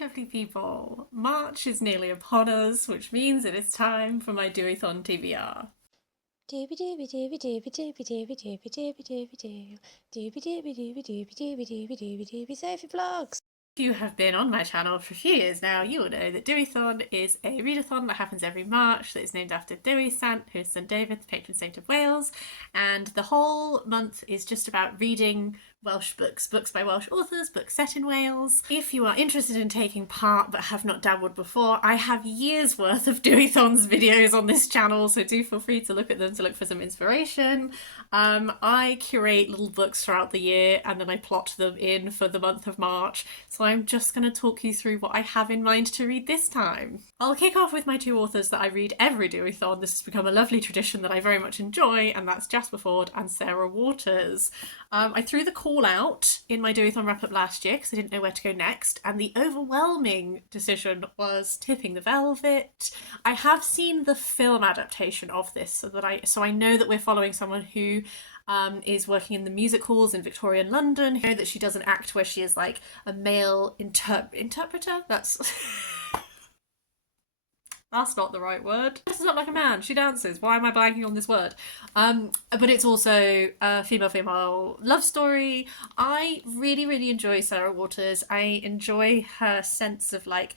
lovely people. March is nearly upon us, which means it is time for my Dewithon TBR. Doobie doobie doobie doobie doobie doobie doobie doobie doobie doo. Doobie doobie doobie doobie doobie doobie doobie doobie Sophie vlogs. If you have been on my channel for a few years now, you will know that Dewithon is a readathon that happens every March that is named after Dewi Sant, who is St David, the patron saint of Wales, and the whole month is just about reading Welsh books, books by Welsh authors, books set in Wales. If you are interested in taking part but have not dabbled before, I have years worth of Dewithon's videos on this channel, so do feel free to look at them to look for some inspiration. I curate little books throughout the year and then I plot them in for the month of March, so I'm just going to talk you through what I have in mind to read this time. I'll kick off with my two authors that I read every Dewithon. This has become a lovely tradition that I very much enjoy, and that's Jasper Fforde and Sarah Waters. I threw the call out in my Dewithon wrap-up last year because I didn't know where to go next, and the overwhelming decision was Tipping the Velvet. I have seen the film adaptation of this, so I know that we're following someone who is working in the music halls in Victorian London. I know that she does an act where she is like a male interpreter. That's not the right word. This is not like a man. She dances. Why am I blanking on this word? But it's also a female-female love story. I really, really enjoy Sarah Waters. I enjoy her sense of like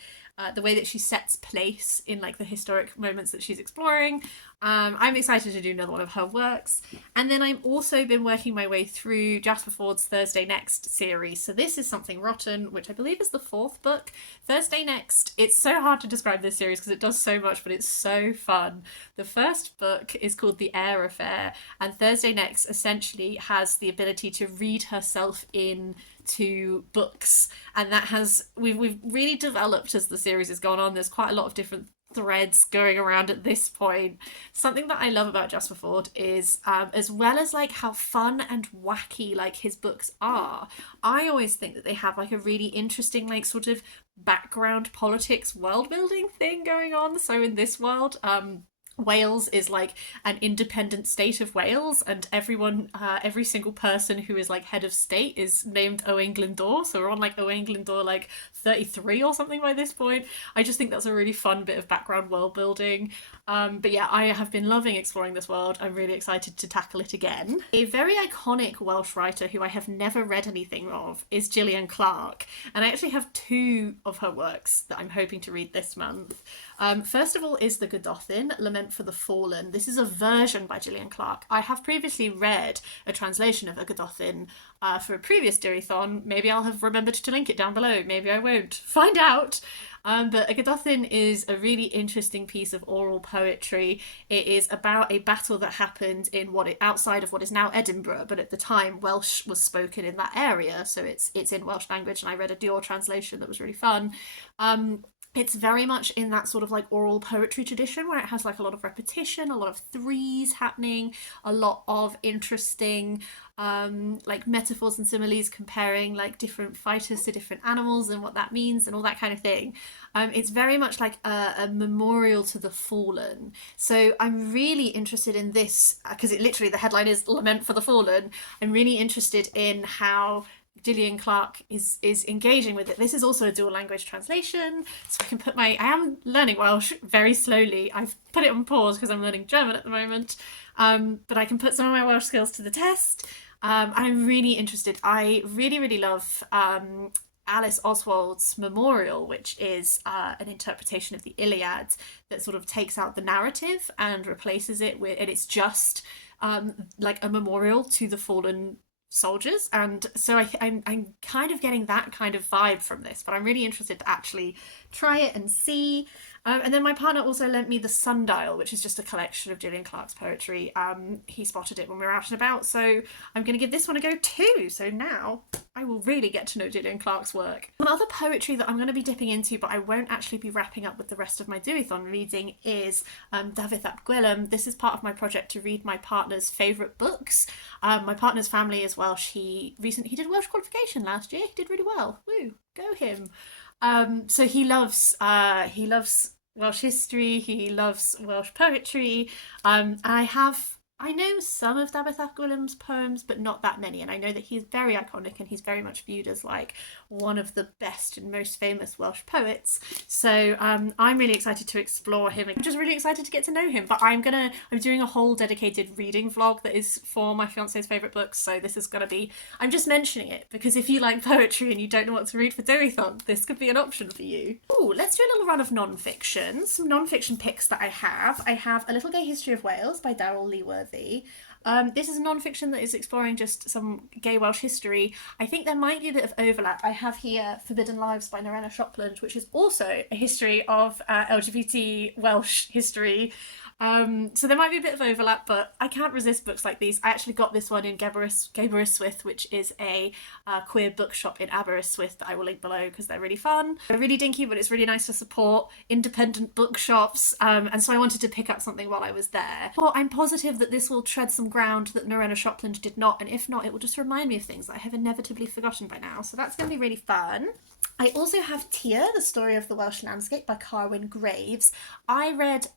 the way that she sets place in like the historic moments that she's exploring. I'm excited to do another one of her works. And then I've also been working my way through Jasper Ford's Thursday Next series. So this is Something Rotten, which I believe is the fourth book. Thursday Next, it's so hard to describe this series because it does so much, but it's so fun. The first book is called The Air Affair, and Thursday Next essentially has the ability to read herself in to books, and that has we've really developed as the series has gone on. There's quite a lot of different threads going around at this point. Something that I love about Jasper Fforde is as well as like how fun and wacky like his books are, I always think that they have like a really interesting like sort of background politics world building thing going on. So in this world, Wales is like an independent state of Wales, and every single person who is like head of state is named Owain Glyndwr. So we're on like Owain Glyndwr like 33 or something by this point. I just think that's a really fun bit of background world building. But yeah, I have been loving exploring this world. I'm really excited to tackle it again. A very iconic Welsh writer who I have never read anything of is Gillian Clarke, and I actually have two of her works that I'm hoping to read this month. First of all is the Gododdin, Lament for the Fallen. This is a version by Gillian Clarke. I have previously read a translation of a Gododdin for a previous Dewithon. Maybe I'll have remembered to link it down below. Maybe I won't. Find out. But a Gododdin is a really interesting piece of oral poetry. It is about a battle that happened in outside of what is now Edinburgh, but at the time Welsh was spoken in that area, so it's in Welsh language. And I read a Dior translation that was really fun. It's very much in that sort of like oral poetry tradition where it has like a lot of repetition, a lot of threes happening, a lot of interesting like metaphors and similes comparing like different fighters to different animals and what that means and all that kind of thing. It's very much like a memorial to the fallen. So I'm really interested in this because it literally, the headline is Lament for the Fallen. I'm really interested in how Gillian Clarke is engaging with it. This is also a dual language translation, so I can put I am learning Welsh very slowly. I've put it on pause because I'm learning German at the moment, but I can put some of my Welsh skills to the test. I'm really interested. I really, really love Alice Oswald's Memorial, which is an interpretation of the Iliad that sort of takes out the narrative and replaces it with, and it's just like a memorial to the fallen soldiers. And so I'm kind of getting that kind of vibe from this, but I'm really interested to actually try it and see. And then my partner also lent me the Sundial, which is just a collection of Gillian Clarke's poetry. He spotted it when we were out and about, so I'm going to give this one a go too. So now I will really get to know Gillian Clarke's work. One other poetry that I'm going to be dipping into, but I won't actually be wrapping up with the rest of my Dewithon reading, is Dafydd Gwilym. This is part of my project to read my partner's favourite books. My partner's family is Welsh. He did Welsh qualification last year. He did really well. Woo, go him. So he loves Welsh history, he loves Welsh poetry. I have I know some of Dafydd Gwilym's poems, but not that many. And I know that he's very iconic and he's very much viewed as like one of the best and most famous Welsh poets. So I'm really excited to explore him. I'm just really excited to get to know him. But I'm doing a whole dedicated reading vlog that is for my fiance's favourite books. So this is going to be, I'm just mentioning it because if you like poetry and you don't know what to read for Dewithon, this could be an option for you. Ooh, let's do a little run of non-fiction. Some non-fiction picks that I have. I have A Little Gay History of Wales by Darrell Leaworthy. This is non-fiction that is exploring just some gay Welsh history. I think there might be a bit of overlap. I have here Forbidden Lives by Narena Shopland, which is also a history of LGBT Welsh history. So there might be a bit of overlap, but I can't resist books like these. I actually got this one in Aberystwyth, which is a queer bookshop in Aberystwyth that I will link below because they're really fun. They're really dinky, but it's really nice to support independent bookshops. And so I wanted to pick up something while I was there. Well, I'm positive that this will tread some ground that Narena Shopland did not, and if not, it will just remind me of things that I have inevitably forgotten by now. So that's going to be really fun. I also have Tyr, The Story of the Welsh Landscape by Carwyn Graves. I read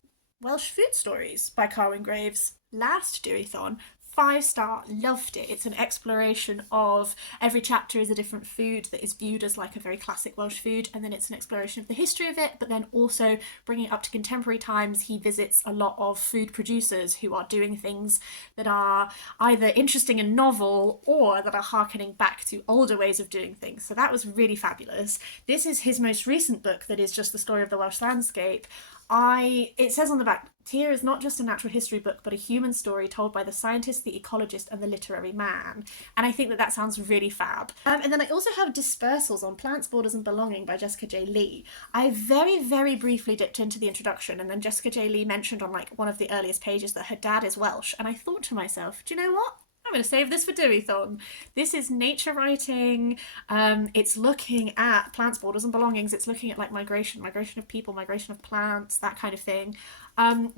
Welsh Food Stories by Carwyn Graves last Dewithon. 5-star, loved it. It's an exploration of, every chapter is a different food that is viewed as like a very classic Welsh food, and then it's an exploration of the history of it, but then also bringing it up to contemporary times. He visits a lot of food producers who are doing things that are either interesting and novel or that are harkening back to older ways of doing things. So that was really fabulous. This is his most recent book that is just the story of the Welsh landscape. It says on the back, Tyr is not just a natural history book, but a human story told by the scientist, the ecologist, and the literary man. And I think that sounds really fab. And then I also have Dispersals on Plants, Borders and Belonging by Jessica J. Lee. I very, very briefly dipped into the introduction, and then Jessica J. Lee mentioned on like one of the earliest pages that her dad is Welsh. And I thought to myself, do you know what? I'm going to save this for Dewithon. This is nature writing. It's looking at plants, borders and belongings. It's looking at like migration of people, migration of plants, that kind of thing.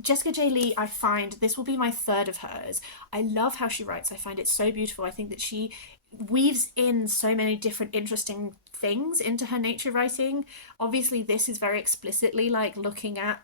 Jessica J. Lee, I find this will be my third of hers. I love how she writes. I find it so beautiful. I think that she weaves in so many different interesting things into her nature writing. Obviously, this is very explicitly like looking at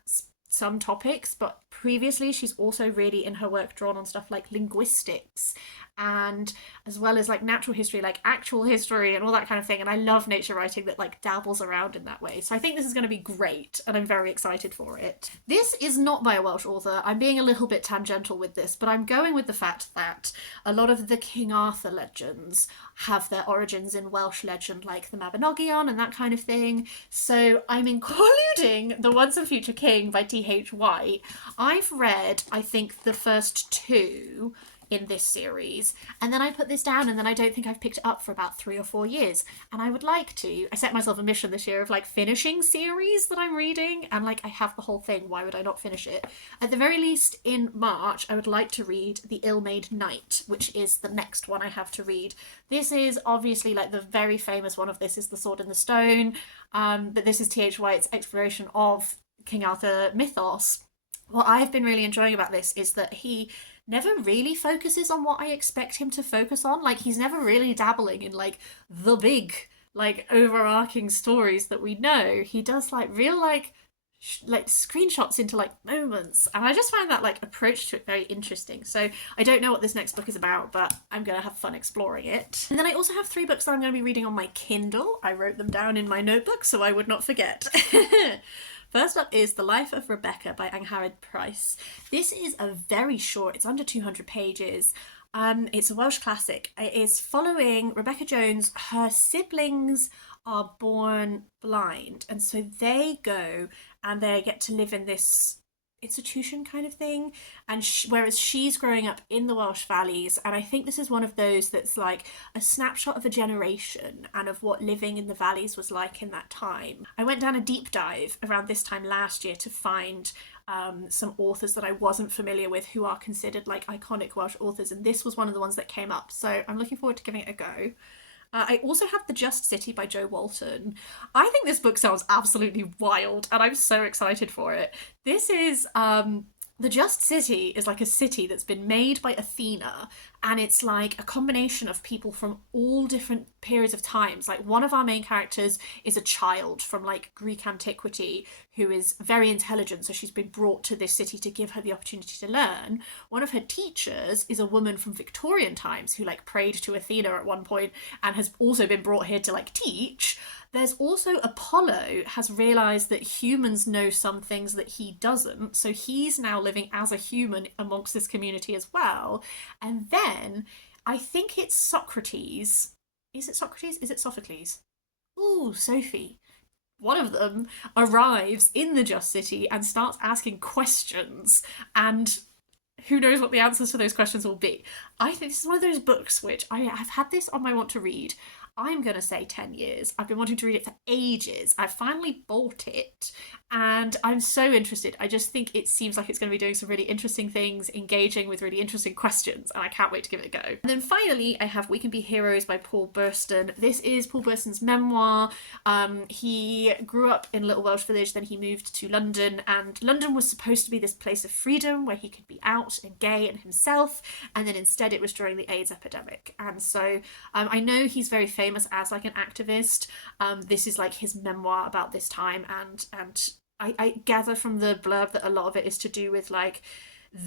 some topics, but previously she's also really in her work drawn on stuff like linguistics and as well as like natural history, like actual history and all that kind of thing. And I love nature writing that like dabbles around in that way. So I think this is going to be great and I'm very excited for it. This is not by a Welsh author. I'm being a little bit tangential with this, but I'm going with the fact that a lot of the King Arthur legends have their origins in Welsh legend, like the Mabinogion and that kind of thing. So I'm including The Once and Future King by T.H. White. I've read, I think, the first two in this series, and then I put this down, and then I don't think I've picked it up for about 3 or 4 years, and I would like to. I set myself a mission this year of like finishing series that I'm reading, and like I have the whole thing, why would I not finish it? At the very least in March I would like to read The Ill-Made Knight, which is the next one I have to read. This is obviously like the very famous one of this is The Sword in the Stone, but this is T.H. White's exploration of King Arthur mythos. What I've been really enjoying about this is that he never really focuses on what I expect him to focus on. Like, he's never really dabbling in, like, the big, like, overarching stories that we know. He does, like, real, like screenshots into, like, moments. And I just find that, like, approach to it very interesting. So I don't know what this next book is about, but I'm going to have fun exploring it. And then I also have 3 books that I'm going to be reading on my Kindle. I wrote them down in my notebook so I would not forget. First up is The Life of Rebecca by Angharad Price. This is a very short, it's under 200 pages. It's a Welsh classic. It is following Rebecca Jones. Her siblings are born blind, and so they go and they get to live in this institution kind of thing, and whereas she's growing up in the Welsh valleys, and I think this is one of those that's like a snapshot of a generation and of what living in the valleys was like in that time. I went down a deep dive around this time last year to find some authors that I wasn't familiar with who are considered like iconic Welsh authors, and this was one of the ones that came up, so I'm looking forward to giving it a go. I also have The Just City by Jo Walton. I think this book sounds absolutely wild and I'm so excited for it. This is The Just City is like a city that's been made by Athena, and it's like a combination of people from all different periods of times. Like, one of our main characters is a child from like Greek antiquity who is very intelligent, so she's been brought to this city to give her the opportunity to learn. One of her teachers is a woman from Victorian times who like prayed to Athena at one point and has also been brought here to like teach. There's also Apollo has realised that humans know some things that he doesn't, so he's now living as a human amongst this community as well. And then I think it's Socrates. Is it Socrates? Is it Sophocles? Ooh, Sophie. One of them arrives in the Just City and starts asking questions, and who knows what the answers to those questions will be. I think this is one of those books which I have had this on my want to read. I'm going to say 10 years. I've been wanting to read it for ages. I finally bought it and I'm so interested. I just think it seems like it's going to be doing some really interesting things, engaging with really interesting questions, and I can't wait to give it a go. And then finally, I have We Can Be Heroes by Paul Burston. This is Paul Burston's memoir. He grew up in a little Welsh village, then he moved to London, and London was supposed to be this place of freedom where he could be out and gay and himself, and then instead it was during the AIDS epidemic. And so I know he's very famous as like an activist. This is like his memoir about this time, and I gather from the blurb that a lot of it is to do with like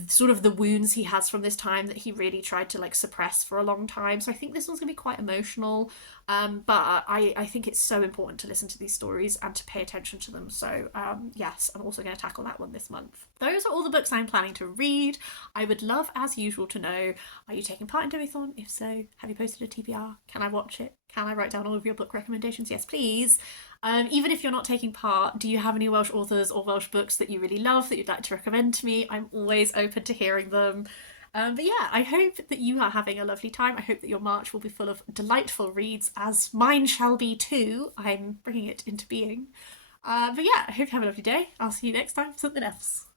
sort of the wounds he has from this time that he really tried to like suppress for a long time. So I think this one's gonna be quite emotional, but I think it's so important to listen to these stories and to pay attention to them. So yes, I'm also going to tackle that one this month. Those are all the books I'm planning to read. I would love, as usual, to know, are you taking part in Dewithon? If so, have you posted a TBR? Can I watch it? Can I write down all of your book recommendations? Yes, please. Even if you're not taking part, do you have any Welsh authors or Welsh books that you really love that you'd like to recommend to me? I'm always open to hearing them. But yeah, I hope that you are having a lovely time. I hope that your March will be full of delightful reads, as mine shall be too. I'm bringing it into being. But yeah, I hope you have a lovely day. I'll see you next time for something else.